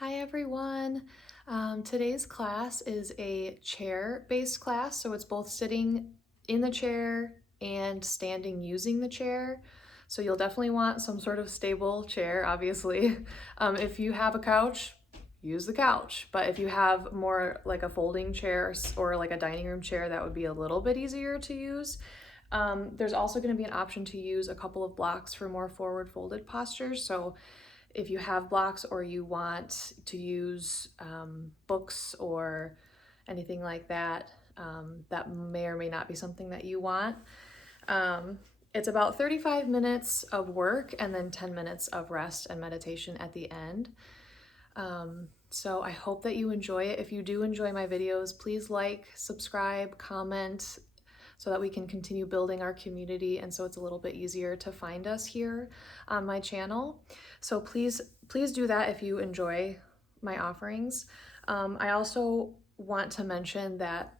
Hi everyone. Today's class is a chair-based class, so it's both sitting in the chair and standing using the chair. So you'll definitely want some sort of stable chair, obviously. If you have a couch, use the couch. But if you have more like a folding chair or like a dining room chair, that would be a little bit easier to use. There's also going to be an option to use a couple of blocks for more forward folded postures. So if you have blocks or you want to use books or anything like that, that may or may not be something that you want. It's about 35 minutes of work and then 10 minutes of rest and meditation at the end. So I hope that you enjoy it. If you do enjoy my videos, please like, subscribe, comment, so that we can continue building our community and so it's a little bit easier to find us here on my channel. So please do that if you enjoy my offerings. I also want to mention that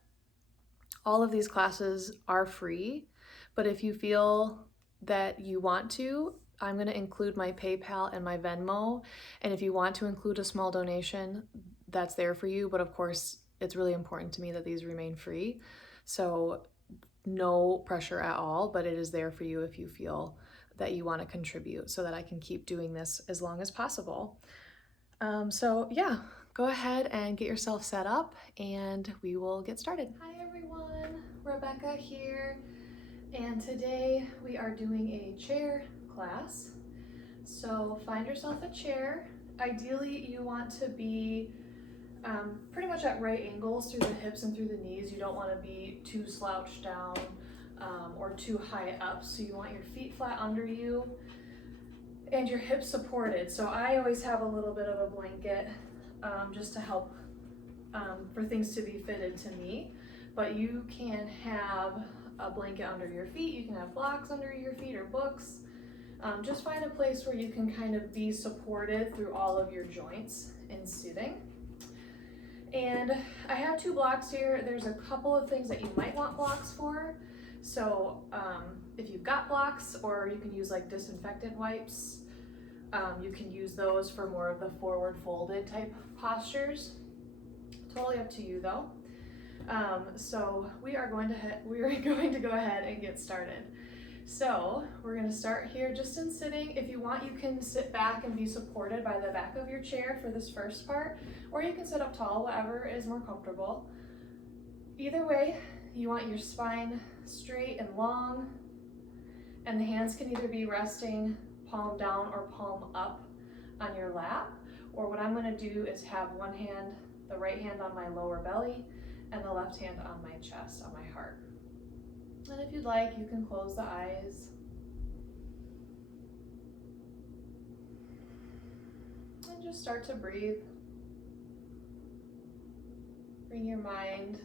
all of these classes are free, but if you feel that you want to, I'm going to include my PayPal and my Venmo, and if you want to include a small donation, that's there for you, but of course it's really important to me that these remain free. So no pressure at all, but it is there for you if you feel that you want to contribute so that I can keep doing this as long as possible. So yeah, go ahead and get yourself set up and we will get started. Hi everyone, Rebecca here, and today we are doing a chair class. So find yourself a chair. Ideally you want to be pretty much at right angles through the hips and through the knees. You don't want to be too slouched down or too high up. So you want your feet flat under you and your hips supported. So I always have a little bit of a blanket just to help for things to be fitted to me. But you can have a blanket under your feet. You can have blocks under your feet or books. Just find a place where you can kind of be supported through all of your joints in sitting. And I have two blocks here. There's a couple of things that you might want blocks for. So if you've got blocks, or you can use like disinfectant wipes, you can use those for more of the forward folded type postures. Totally up to you though. So we are going to go ahead and get started. So we're going to start here just in sitting. If you want, you can sit back and be supported by the back of your chair for this first part, or you can sit up tall, whatever is more comfortable. Either way, you want your spine straight and long, and the hands can either be resting palm down or palm up on your lap, or what I'm going to do is have one hand, the right hand on my lower belly, and the left hand on my chest, on my heart. And if you'd like, you can close the eyes. And just start to breathe. Bring your mind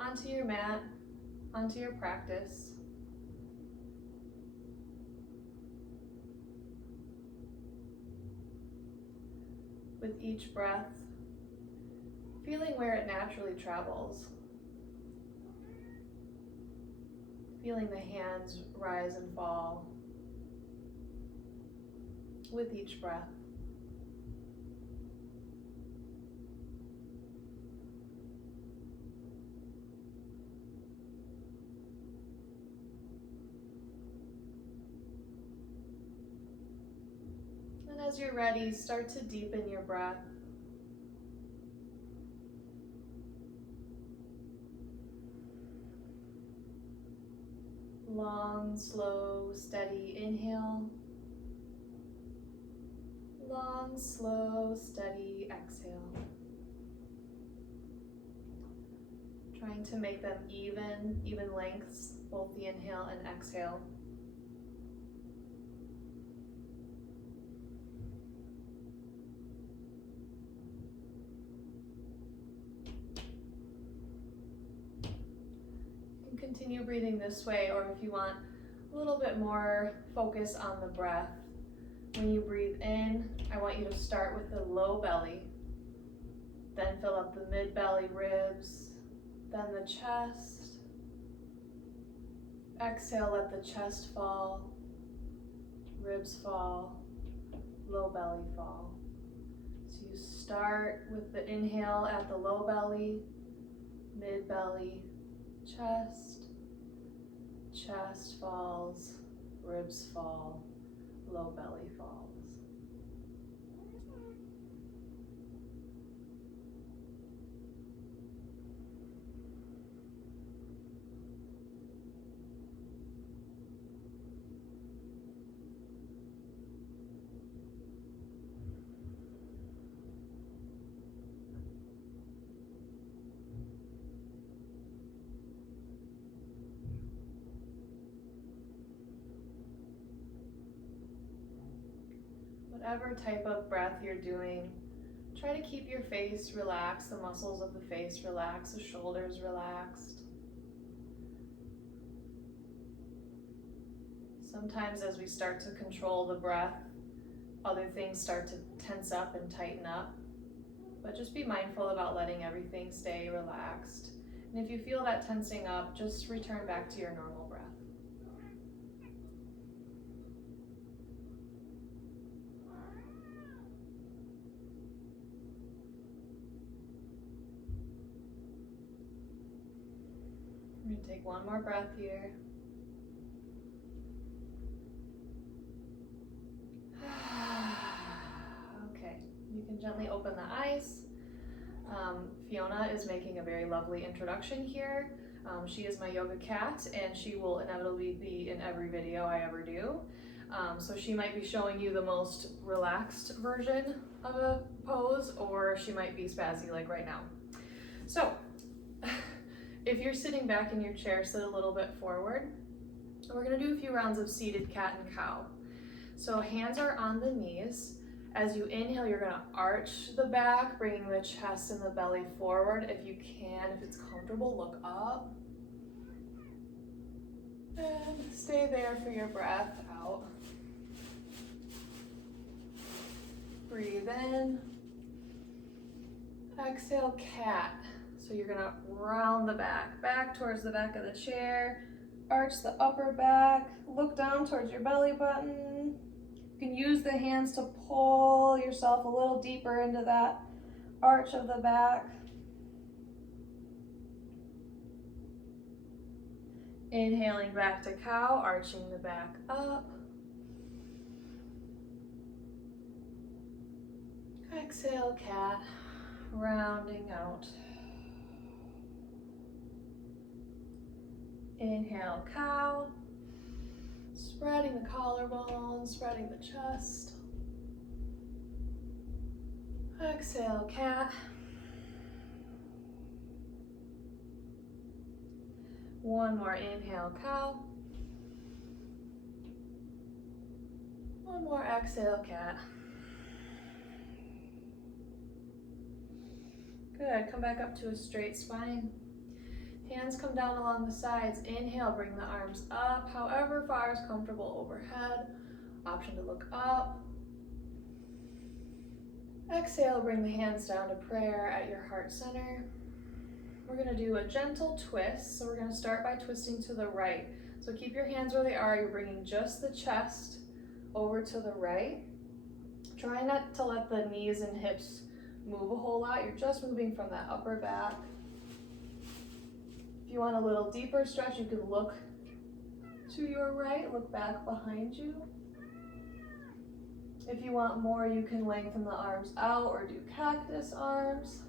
onto your mat, onto your practice. With each breath, feeling where it naturally travels. Feeling the hands rise and fall with each breath. And as you're ready, start to deepen your breath. Long, slow, steady inhale. Long, slow, steady exhale. Trying to make them even lengths, both the inhale and exhale. You can continue breathing this way, or if you want a little bit more focus on the breath, when you breathe in, I want you to start with the low belly, then fill up the mid-belly ribs, then the chest. Exhale, let the chest fall, ribs fall, low belly fall. So you start with the inhale at the low belly, mid belly, chest, chest falls, ribs fall, low belly falls. Whatever type of breath you're doing, try to keep your face relaxed, the muscles of the face relaxed, the shoulders relaxed. Sometimes as we start to control the breath, other things start to tense up and tighten up. But just be mindful about letting everything stay relaxed. And if you feel that tensing up, just return back to your normal breath. We're going to take one more breath here. Okay, you can gently open the eyes. Fiona is making a very lovely introduction here. She is my yoga cat, and she will inevitably be in every video I ever do. So she might be showing you the most relaxed version of a pose, or she might be spazzy like right now. So if you're sitting back in your chair, sit a little bit forward. We're going to do a few rounds of seated cat and cow. So hands are on the knees. As you inhale, you're going to arch the back, bringing the chest and the belly forward. If you can, if it's comfortable, look up. And stay there for your breath out. Breathe in. Exhale, cat. So you're going to round the back towards the back of the chair. Arch the upper back. Look down towards your belly button. You can use the hands to pull yourself a little deeper into that arch of the back. Inhaling back to cow, arching the back up. Exhale, cat, rounding out. Inhale, cow. Spreading the collarbone, spreading the chest. Exhale, cat. One more inhale, cow. One more exhale, cat. Good, come back up to a straight spine. Hands come down along the sides. Inhale, bring the arms up, however far is comfortable overhead. Option to look up. Exhale, bring the hands down to prayer at your heart center. We're going to do a gentle twist. So we're going to start by twisting to the right. So keep your hands where they are. You're bringing just the chest over to the right. Try not to let the knees and hips move a whole lot. You're just moving from that upper back. If you want a little deeper stretch, you can look to your right, look back behind you. If you want more, you can lengthen the arms out or do cactus arms.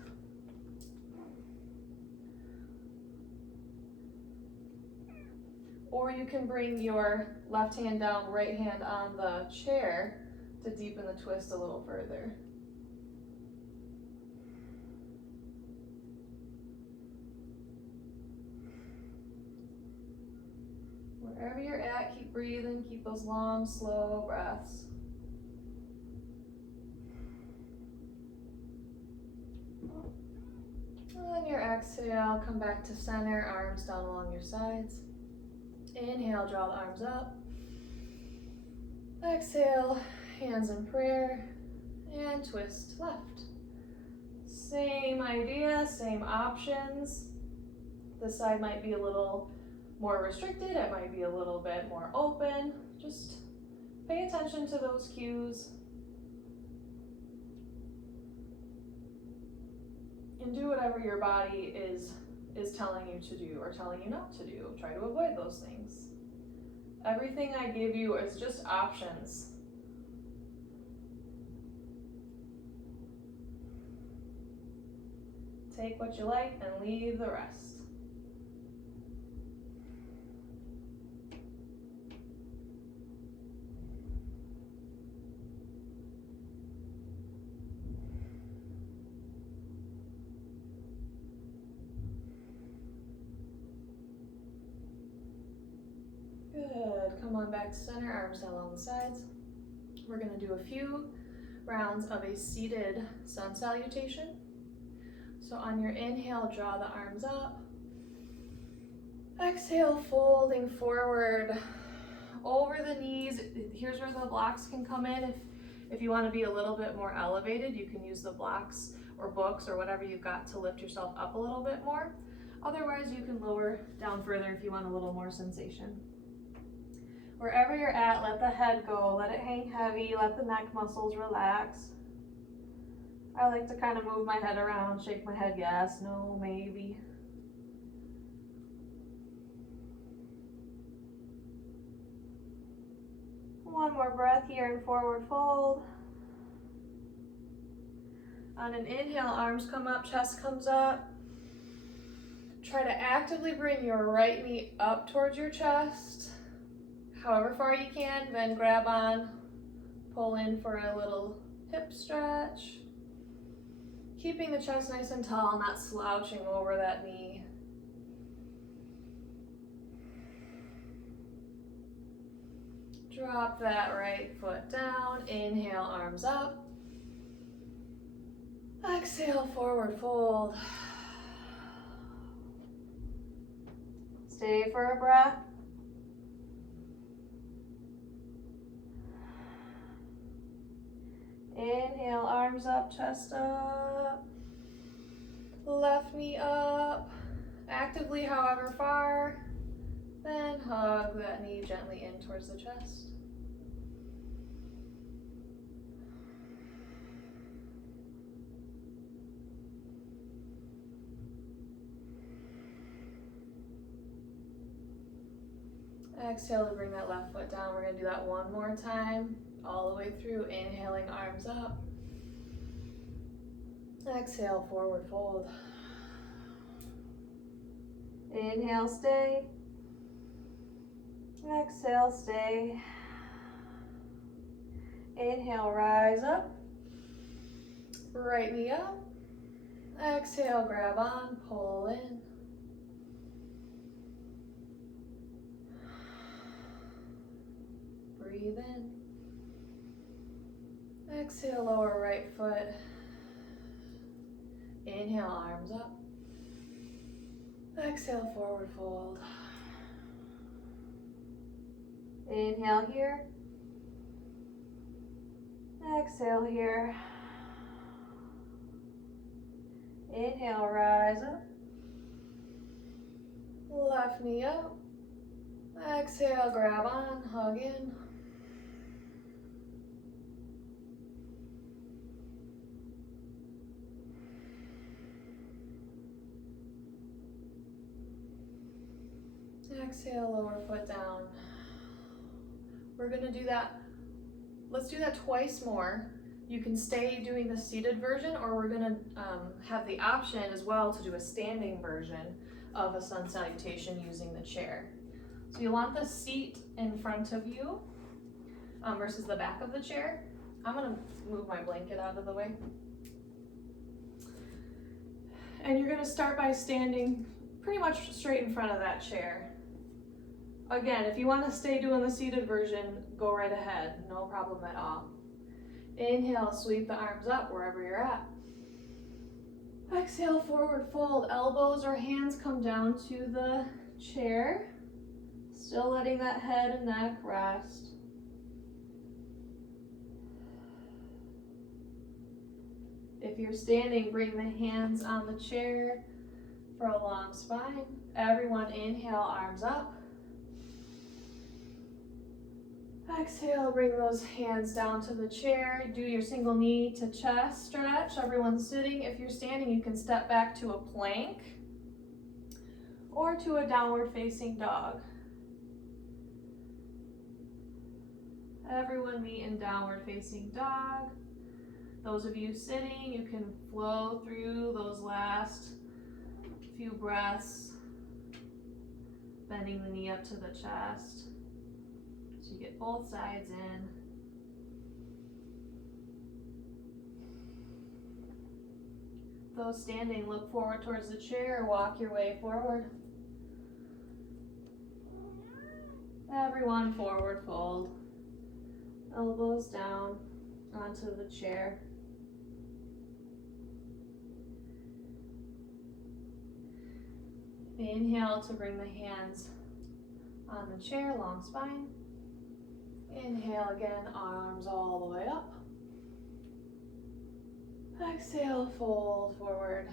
Or you can bring your left hand down, right hand on the chair to deepen the twist a little further. Wherever you're at, keep breathing, keep those long, slow breaths. And then your exhale, come back to center, arms down along your sides. Inhale, draw the arms up. Exhale, hands in prayer, and twist left. Same idea, same options. This side might be a little more restricted, it might be a little bit more open. Just pay attention to those cues. And do whatever your body is telling you to do or telling you not to do. Try to avoid those things. Everything I give you is just options. Take what you like and leave the rest. Good. Come on back to center, arms down along the sides. We're going to do a few rounds of a seated sun salutation. So on your inhale, draw the arms up. Exhale, folding forward over the knees. Here's where the blocks can come in. If you want to be a little bit more elevated, you can use the blocks or books or whatever you've got to lift yourself up a little bit more. Otherwise, you can lower down further if you want a little more sensation. Wherever you're at, let the head go, let it hang heavy, let the neck muscles relax. I like to kind of move my head around, shake my head, yes, no, maybe. One more breath here and forward fold. On an inhale, arms come up, chest comes up. Try to actively bring your right knee up towards your chest. However far you can, then grab on, pull in for a little hip stretch. Keeping the chest nice and tall, not slouching over that knee. Drop that right foot down, inhale, arms up. Exhale, forward fold. Stay for a breath. Inhale, arms up, chest up. Left knee up. Actively, however far. Then hug that knee gently in towards the chest. Exhale to bring that left foot down. We're going to do that one more time, all the way through. Inhaling, arms up. Exhale, forward fold. Inhale, stay. Exhale, stay. Inhale, rise up. Right knee up. Exhale, grab on, pull in. Breathe in. Exhale, lower right foot. Inhale, arms up. Exhale, forward fold. Inhale here. Exhale here. Inhale, rise up. Left knee up. Exhale, grab on, hug in. Exhale, lower foot down. We're going to do that. Let's do that twice more. You can stay doing the seated version, or we're going to have the option as well to do a standing version of a sun salutation using the chair. So you want the seat in front of you versus the back of the chair. I'm going to move my blanket out of the way. And you're going to start by standing pretty much straight in front of that chair. Again, if you want to stay doing the seated version, go right ahead, no problem at all. Inhale, sweep the arms up wherever you're at. Exhale, forward fold. Elbows or hands come down to the chair. Still letting that head and neck rest. If you're standing, bring the hands on the chair for a long spine. Everyone inhale, arms up. Exhale, bring those hands down to the chair. Do your single knee to chest stretch. Everyone's sitting. If you're standing, you can step back to a plank or to a downward facing dog. Everyone meet in downward facing dog. Those of you sitting, you can flow through those last few breaths, bending the knee up to the chest. So you get both sides in. Those standing, look forward towards the chair, walk your way forward. Everyone forward fold. Elbows down onto the chair. Inhale to bring the hands on the chair, long spine. Inhale again, arms all the way up. Exhale, fold forward.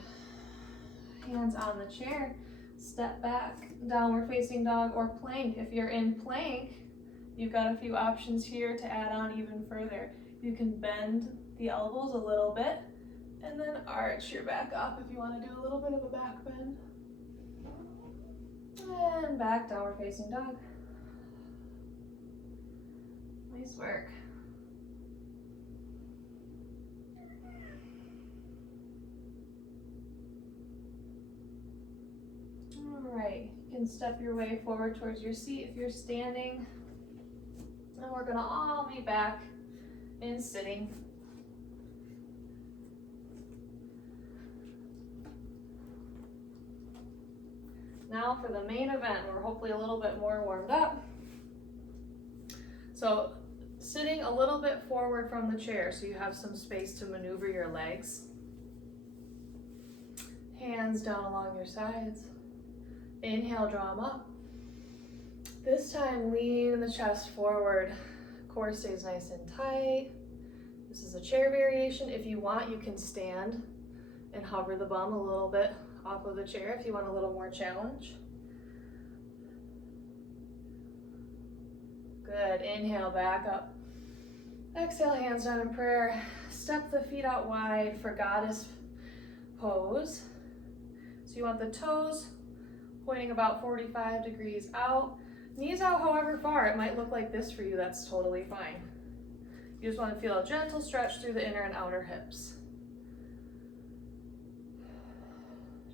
Hands on the chair. Step back, downward facing dog or plank. If you're in plank, you've got a few options here to add on even further. You can bend the elbows a little bit and then arch your back up if you want to do a little bit of a back bend. And back, downward facing dog. Nice work. All right, you can step your way forward towards your seat if you're standing. And we're gonna all meet back in sitting. Now for the main event, we're hopefully a little bit more warmed up. So sitting a little bit forward from the chair so you have some space to maneuver your legs. Hands down along your sides. Inhale, draw them up. This time, lean the chest forward. Core stays nice and tight. This is a chair variation. If you want, you can stand and hover the bum a little bit off of the chair if you want a little more challenge. Good. Inhale, back up. Exhale, hands down in prayer. Step the feet out wide for goddess pose. So you want the toes pointing about 45 degrees out. Knees out however far. It might look like this for you. That's totally fine. You just want to feel a gentle stretch through the inner and outer hips.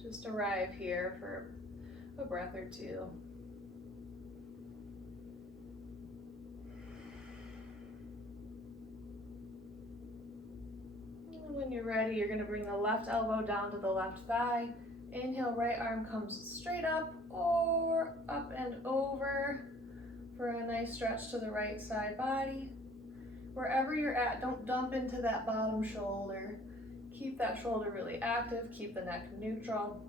Just arrive here for a breath or two. And when you're ready, you're going to bring the left elbow down to the left thigh. Inhale, right arm comes straight up or up and over for a nice stretch to the right side body. Wherever you're at, don't dump into that bottom shoulder. Keep that shoulder really active, keep the neck neutral.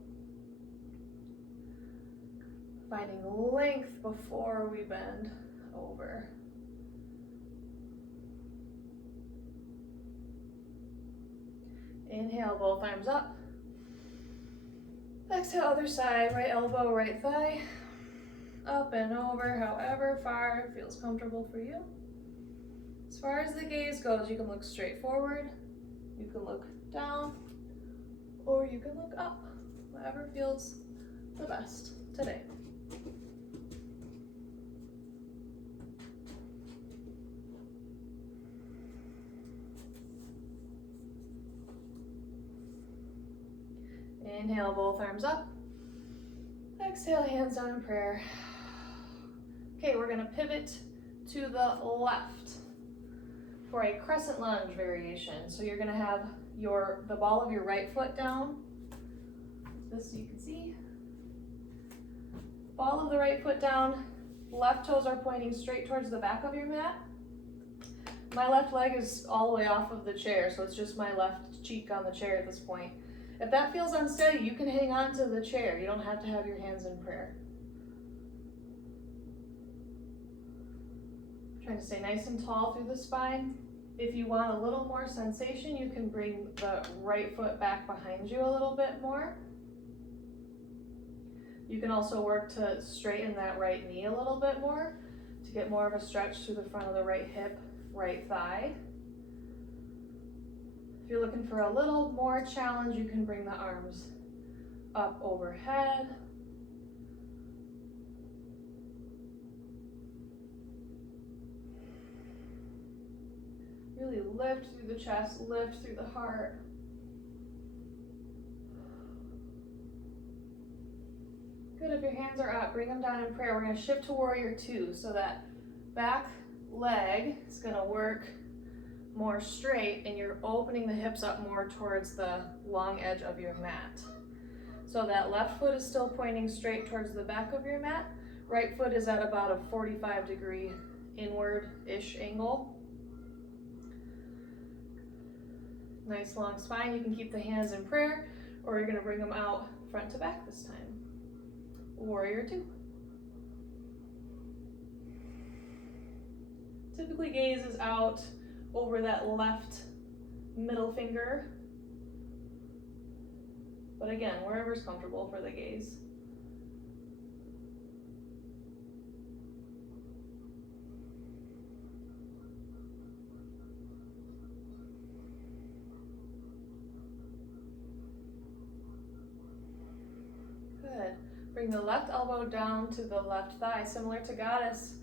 Finding length before we bend over. Inhale, both arms up. Exhale, other side, right elbow, right thigh. Up and over, however far it feels comfortable for you. As far as the gaze goes, you can look straight forward, you can look down, or you can look up. Whatever feels the best today. Inhale, both arms up. Exhale, hands down in prayer. Okay, we're gonna pivot to the left for a crescent lunge variation. So you're gonna have the ball of your right foot down, just so you can see. Ball of the right foot down, left toes are pointing straight towards the back of your mat. My left leg is all the way off of the chair, so it's just my left cheek on the chair at this point. If that feels unsteady, you can hang on to the chair. You don't have to have your hands in prayer. Trying to stay nice and tall through the spine. If you want a little more sensation, you can bring the right foot back behind you a little bit more. You can also work to straighten that right knee a little bit more to get more of a stretch through the front of the right hip, right thigh. If you're looking for a little more challenge, you can bring the arms up overhead. Really lift through the chest, lift through the heart. Good, if your hands are up, bring them down in prayer. We're going to shift to warrior two, so that back leg is going to work more straight and you're opening the hips up more towards the long edge of your mat. So that left foot is still pointing straight towards the back of your mat. Right foot is at about a 45-degree inward-ish angle. Nice long spine. You can keep the hands in prayer, or you're going to bring them out front to back this time. Warrior two. Typically gaze is out over that left middle finger. But again, wherever's comfortable for the gaze. Good. Bring the left elbow down to the left thigh, similar to goddess.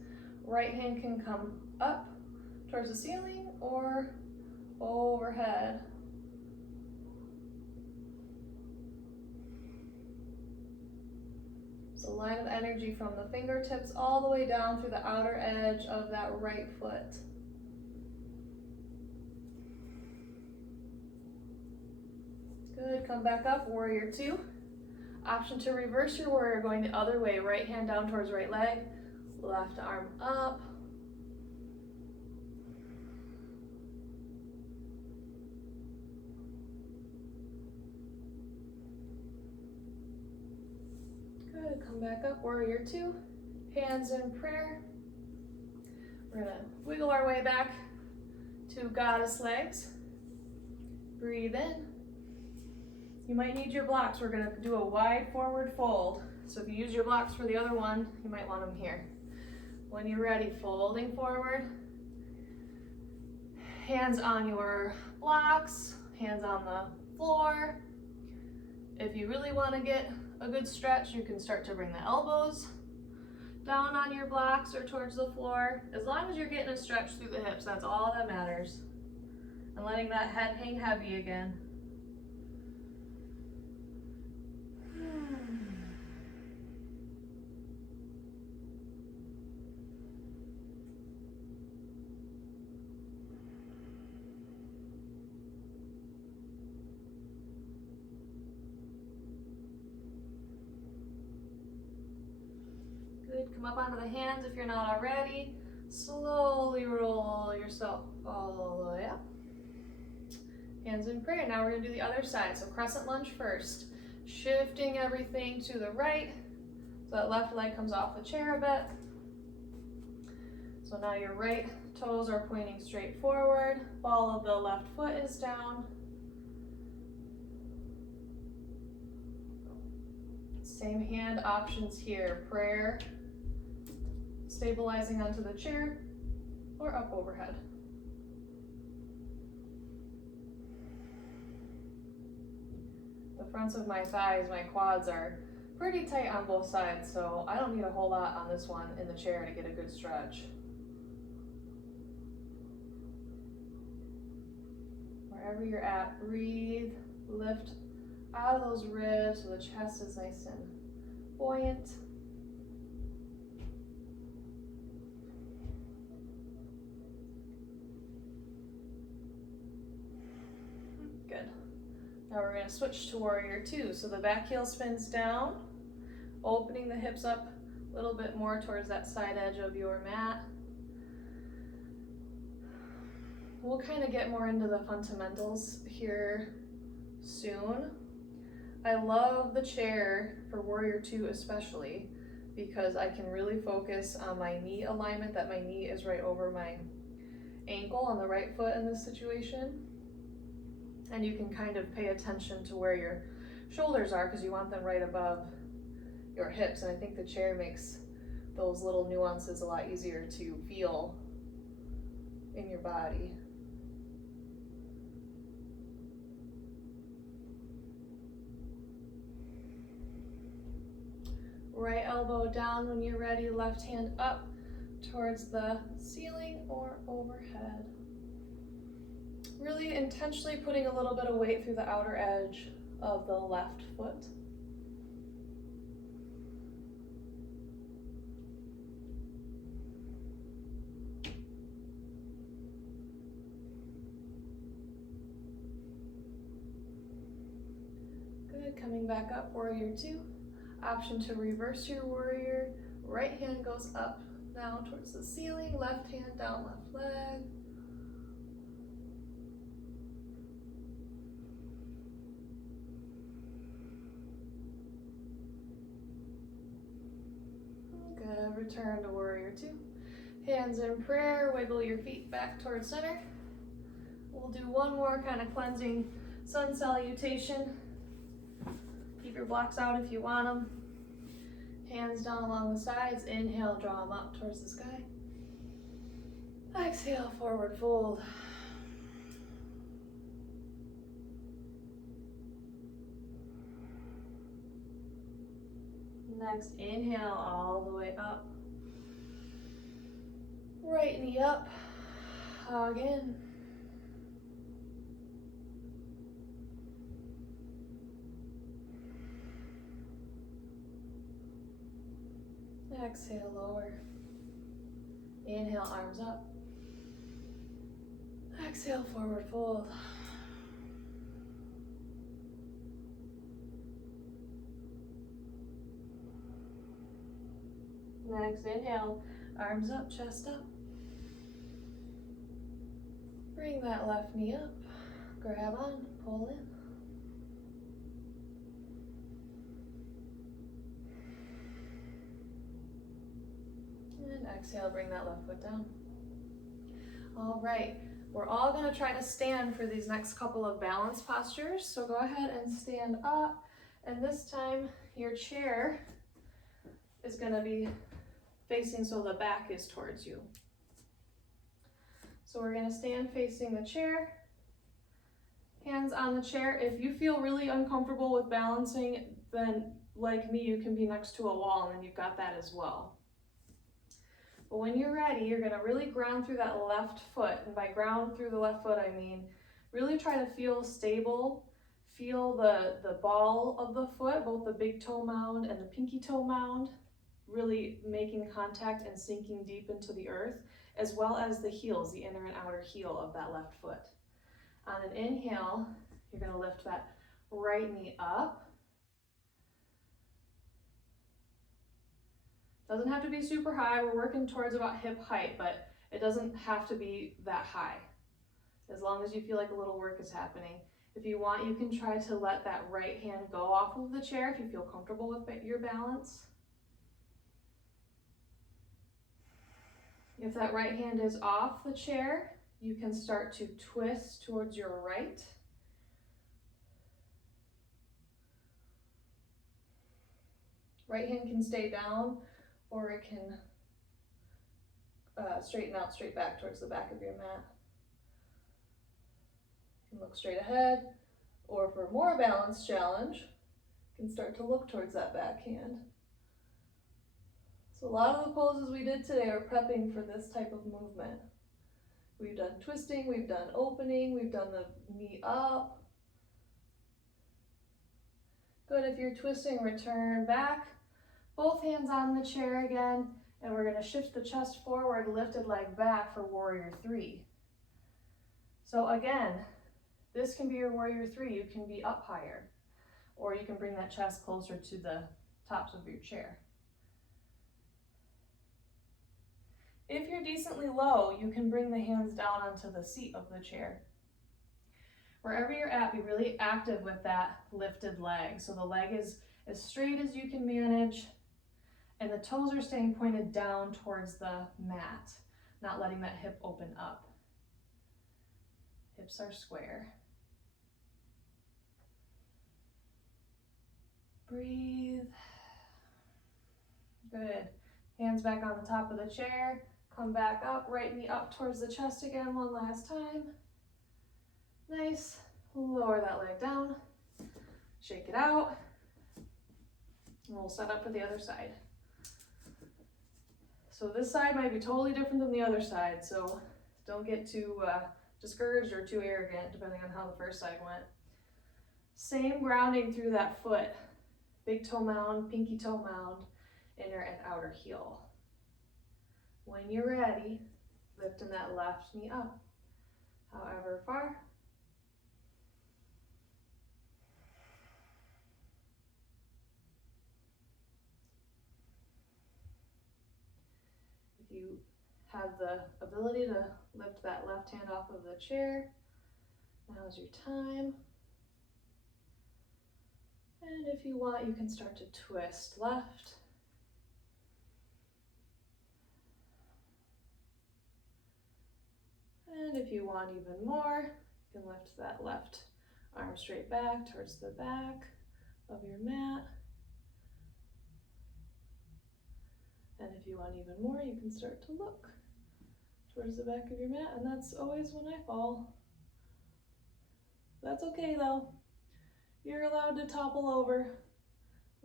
Right hand can come up towards the ceiling or overhead. So line of energy from the fingertips all the way down through the outer edge of that right foot. Good, come back up, warrior two. Option to reverse your warrior, going the other way, right hand down towards right leg, left arm up. Good, come back up, warrior two, hands in prayer. We're gonna wiggle our way back to goddess legs. Breathe in. You might need your blocks. We're gonna do a wide forward fold. So if you use your blocks for the other one, you might want them here. When you're ready, folding forward. Hands on your blocks, hands on the floor. If you really wanna get a good stretch, you can start to bring the elbows down on your blocks or towards the floor. As long as you're getting a stretch through the hips, that's all that matters. And letting that head hang heavy again. Good, come up onto the hands if you're not already. Slowly roll yourself all the way up. Hands in prayer. Now we're gonna do the other side. So crescent lunge first. Shifting everything to the right, so that left leg comes off the chair a bit. So now your right toes are pointing straight forward. Ball of the left foot is down. Same hand options here. Prayer, stabilizing onto the chair, or up overhead. The fronts of my thighs, my quads are pretty tight on both sides, so I don't need a whole lot on this one in the chair to get a good stretch. Wherever you're at, breathe, lift out of those ribs so the chest is nice and buoyant. Good. Now we're going to switch to warrior two. So the back heel spins down, opening the hips up a little bit more towards that side edge of your mat. We'll kind of get more into the fundamentals here soon. I love the chair for warrior two especially because I can really focus on my knee alignment, that my knee is right over my ankle on the right foot in this situation. And you can kind of pay attention to where your shoulders are because you want them right above your hips. And I think the chair makes those little nuances a lot easier to feel in your body. Right elbow down when you're ready, left hand up towards the ceiling or overhead. Really intentionally putting a little bit of weight through the outer edge of the left foot. Good, coming back up, warrior two. Option to reverse your warrior. Right hand goes up now towards the ceiling, left hand down left leg. Good, return to warrior two. Hands in prayer, wiggle your feet back towards center. We'll do one more kind of cleansing sun salutation. Keep your blocks out if you want them. Hands down along the sides. Inhale, draw them up towards the sky. Exhale, forward fold. Next, inhale all the way up. Right knee up. Hug in. Exhale, lower. Inhale, arms up. Exhale, forward fold. Next, inhale, arms up, chest up. Bring that left knee up. Grab on, pull in. And exhale, bring that left foot down. All right, we're all gonna try to stand for these next couple of balance postures. So go ahead and stand up. And this time your chair is gonna be facing so the back is towards you. So we're gonna stand facing the chair, hands on the chair. If you feel really uncomfortable with balancing, then like me, you can be next to a wall and then you've got that as well. But when you're ready, you're gonna really ground through that left foot. And by ground through the left foot, I mean, really try to feel stable. Feel the ball of the foot, both the big toe mound and the pinky toe mound, really making contact and sinking deep into the earth, as well as the heels, the inner and outer heel of that left foot. On an inhale, you're gonna lift that right knee up. Doesn't have to be super high. We're working towards about hip height, but it doesn't have to be that high, as long as you feel like a little work is happening. If you want, you can try to let that right hand go off of the chair if you feel comfortable with your balance. If that right hand is off the chair, you can start to twist towards your right. Right hand can stay down, or it can straighten out straight back towards the back of your mat. You can look straight ahead, or for a more balanced challenge, you can start to look towards that back hand. So a lot of the poses we did today are prepping for this type of movement. We've done twisting, we've done opening, we've done the knee up. Good, if you're twisting, return back. Both hands on the chair again, and we're gonna shift the chest forward, lifted leg back for warrior three. So again, this can be your warrior three. You can be up higher, or you can bring that chest closer to the tops of your chair. If you're decently low, you can bring the hands down onto the seat of the chair. Wherever you're at, be really active with that lifted leg. So the leg is as straight as you can manage, and the toes are staying pointed down towards the mat, not letting that hip open up. Hips are square. Breathe. Good. Hands back on the top of the chair. Come back up, right knee up towards the chest again one last time. Nice. Lower that leg down. Shake it out. And we'll set up for the other side. So this side might be totally different than the other side, so don't get too discouraged or too arrogant depending on how the first side went. Same grounding through that foot. Big toe mound, pinky toe mound, inner and outer heel. When you're ready, lifting that left knee up, however far. If you have the ability to lift that left hand off of the chair, now's your time. And if you want, you can start to twist left. And if you want even more, you can lift that left arm straight back towards the back of your mat. And if you want even more, you can start to look towards the back of your mat, and that's always when I fall. That's okay though. You're allowed to topple over.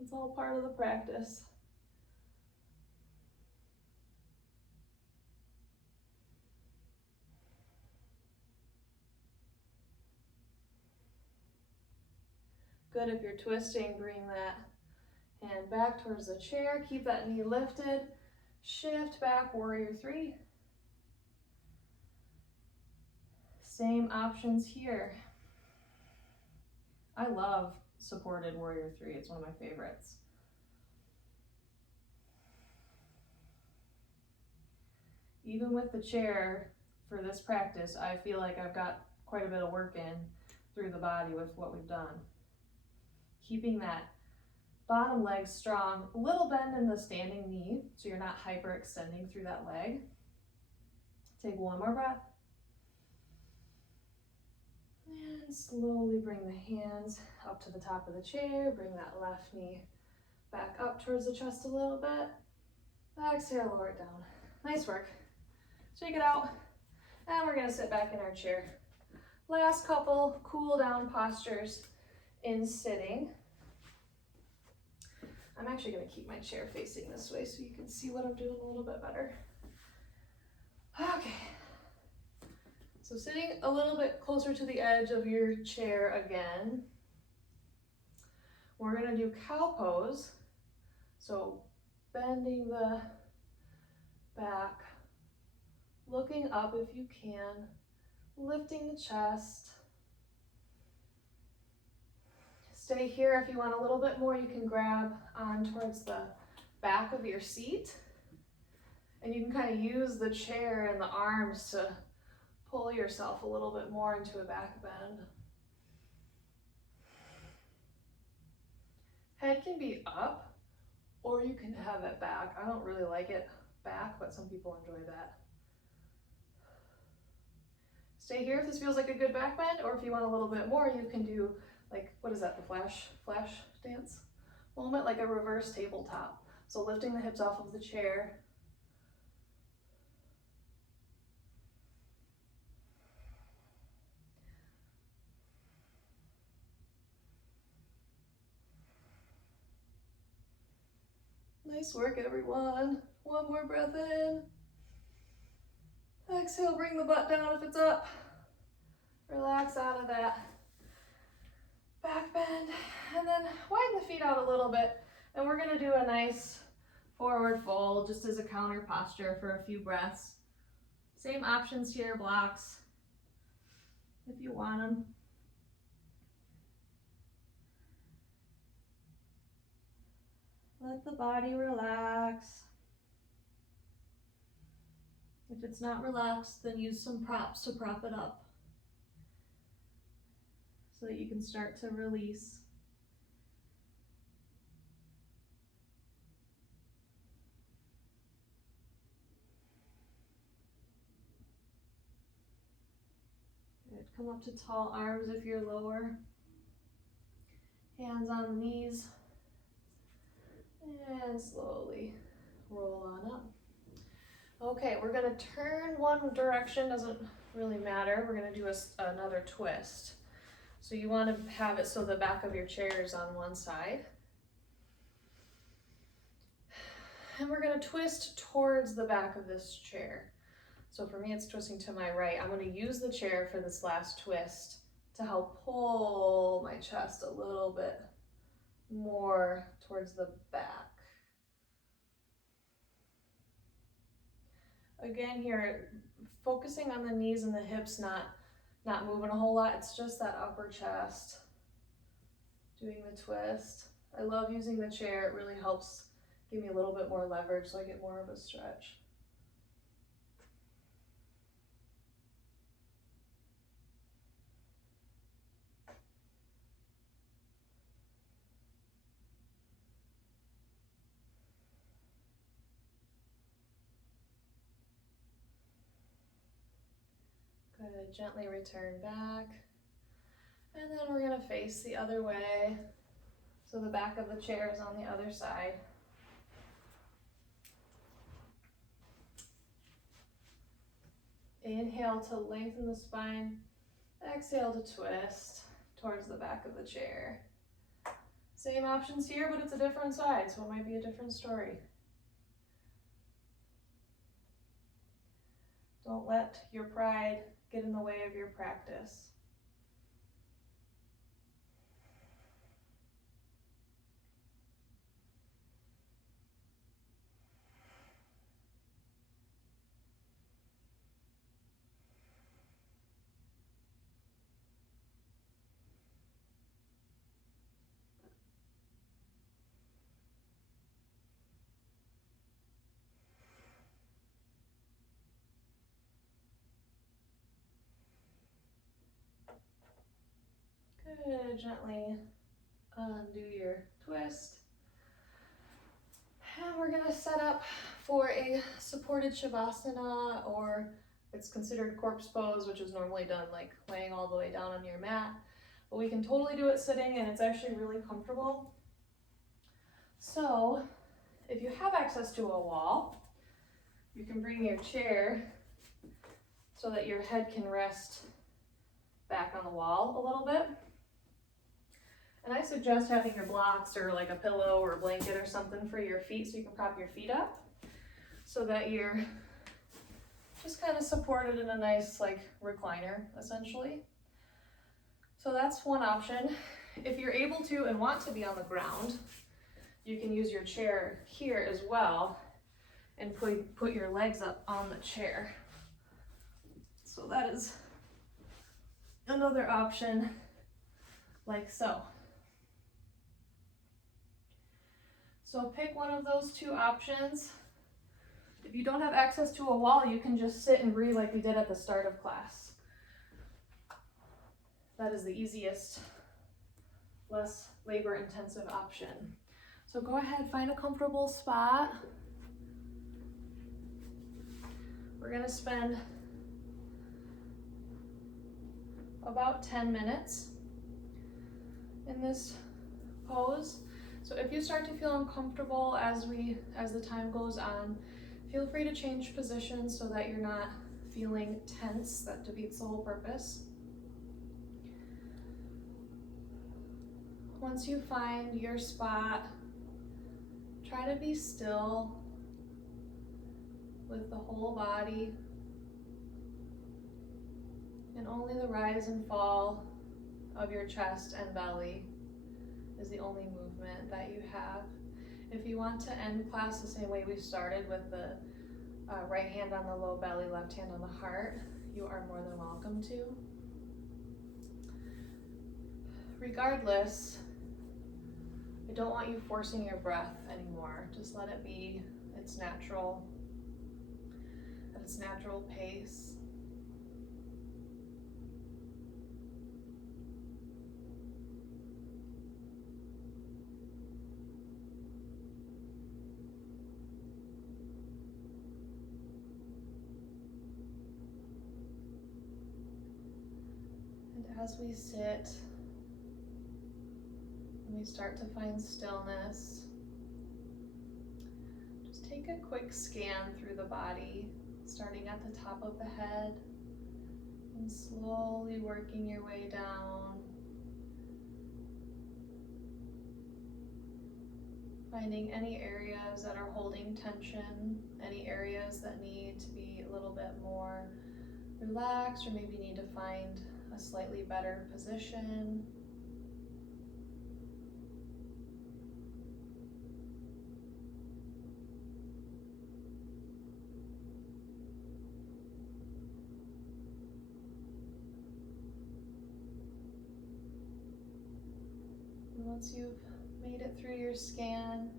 It's all part of the practice. Good, if you're twisting, bring that hand back towards the chair. Keep that knee lifted. Shift back, warrior three. Same options here. I love supported warrior three. It's one of my favorites. Even with the chair for this practice, I feel like I've got quite a bit of work in through the body with what we've done. Keeping that bottom leg strong, a little bend in the standing knee so you're not hyperextending through that leg. Take one more breath. And slowly bring the hands up to the top of the chair. Bring that left knee back up towards the chest a little bit. Exhale, lower it down. Nice work. Shake it out. And we're gonna sit back in our chair. Last couple cool down postures in sitting. I'm actually gonna keep my chair facing this way so you can see what I'm doing a little bit better. Okay. So sitting a little bit closer to the edge of your chair again. We're gonna do cow pose. So bending the back, looking up if you can, lifting the chest. Stay here. If you want a little bit more, you can grab on towards the back of your seat. And you can kind of use the chair and the arms to pull yourself a little bit more into a back bend. Head can be up, or you can have it back. I don't really like it back, but some people enjoy that. Stay here if this feels like a good back bend, or if you want a little bit more, you can do like, what is that, the flash dance moment, like a reverse tabletop. So lifting the hips off of the chair. Nice work, everyone. One more breath in. Exhale, bring the butt down if it's up. Relax out of that back bend. And then widen the feet out a little bit. And we're gonna do a nice forward fold just as a counter posture for a few breaths. Same options here, blocks, if you want them. Let the body relax. If it's not relaxed, then use some props to prop it up so that you can start to release. Good. Come up to tall arms if you're lower. Hands on the knees. And slowly roll on up. Okay, we're gonna turn one direction, doesn't really matter. We're gonna do another twist. So you wanna have it so the back of your chair is on one side. And we're gonna twist towards the back of this chair. So for me, it's twisting to my right. I'm gonna use the chair for this last twist to help pull my chest a little bit more towards the back. Again here, focusing on the knees and the hips, not moving a whole lot. It's just that upper chest doing the twist. I love using the chair. It really helps give me a little bit more leverage so I get more of a stretch. Good, gently return back. And then we're gonna face the other way. So the back of the chair is on the other side. Inhale to lengthen the spine. Exhale to twist towards the back of the chair. Same options here, but it's a different side, so it might be a different story. Don't let your pride get in the way of your practice. Good, gently undo your twist. And we're gonna set up for a supported Shavasana, or it's considered corpse pose, which is normally done like laying all the way down on your mat. But we can totally do it sitting, and it's actually really comfortable. So if you have access to a wall, you can bring your chair so that your head can rest back on the wall a little bit. And I suggest having your blocks or like a pillow or a blanket or something for your feet so you can prop your feet up so that you're just kind of supported in a nice like recliner essentially. So that's one option. If you're able to and want to be on the ground, you can use your chair here as well and put your legs up on the chair. So that is another option like so. So pick one of those two options. If you don't have access to a wall, you can just sit and breathe like we did at the start of class. That is the easiest, less labor-intensive option. So go ahead, find a comfortable spot. We're gonna spend about 10 minutes in this pose. So if you start to feel uncomfortable as the time goes on, feel free to change positions so that you're not feeling tense. That defeats the whole purpose. Once you find your spot, try to be still with the whole body, and only the rise and fall of your chest and belly is the only movement that you have. If you want to end class the same way we started with the right hand on the low belly, left hand on the heart, you are more than welcome to. Regardless, I don't want you forcing your breath anymore. Just let it be at its natural pace. As we sit and we start to find stillness, just take take a quick scan through the body, starting at the top of the head and slowly working your way down, finding any areas that are holding tension, any areas that need to be a little bit more relaxed or maybe need to find a slightly better position. And once you've made it through your scan,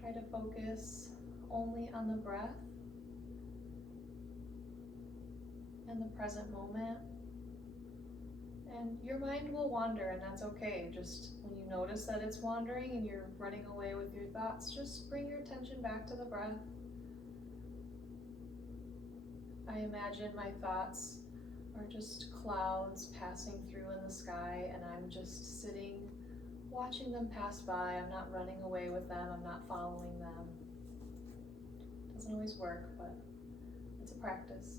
try to focus only on the breath and the present moment. And your mind will wander, and that's okay. Just when you notice that it's wandering and you're running away with your thoughts, just bring your attention back to the breath. I imagine my thoughts are just clouds passing through in the sky, and I'm just sitting, watching them pass by. I'm not running away with them. I'm not following them. Doesn't always work, but it's a practice.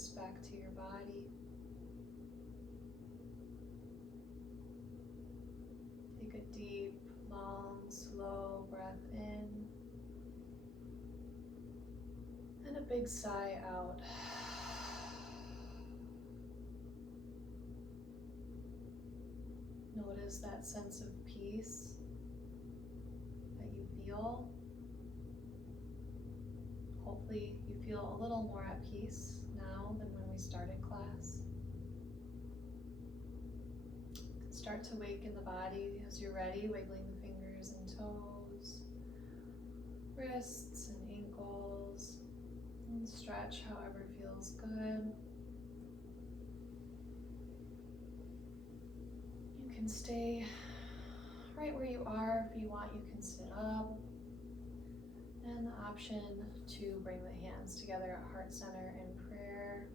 awareness back to your body. Take a deep, long, slow breath in and a big sigh out. Notice that sense of peace that you feel. Hopefully you feel a little more at peace now than when we started class. Start to waken the body as you're ready, wiggling the fingers and toes, wrists and ankles, and stretch however feels good. You can stay right where you are. If you want, you can sit up. And the option to bring the hands together at heart center in prayer.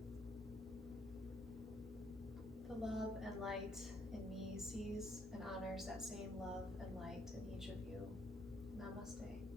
The love and light in me sees and honors that same love and light in each of you. Namaste.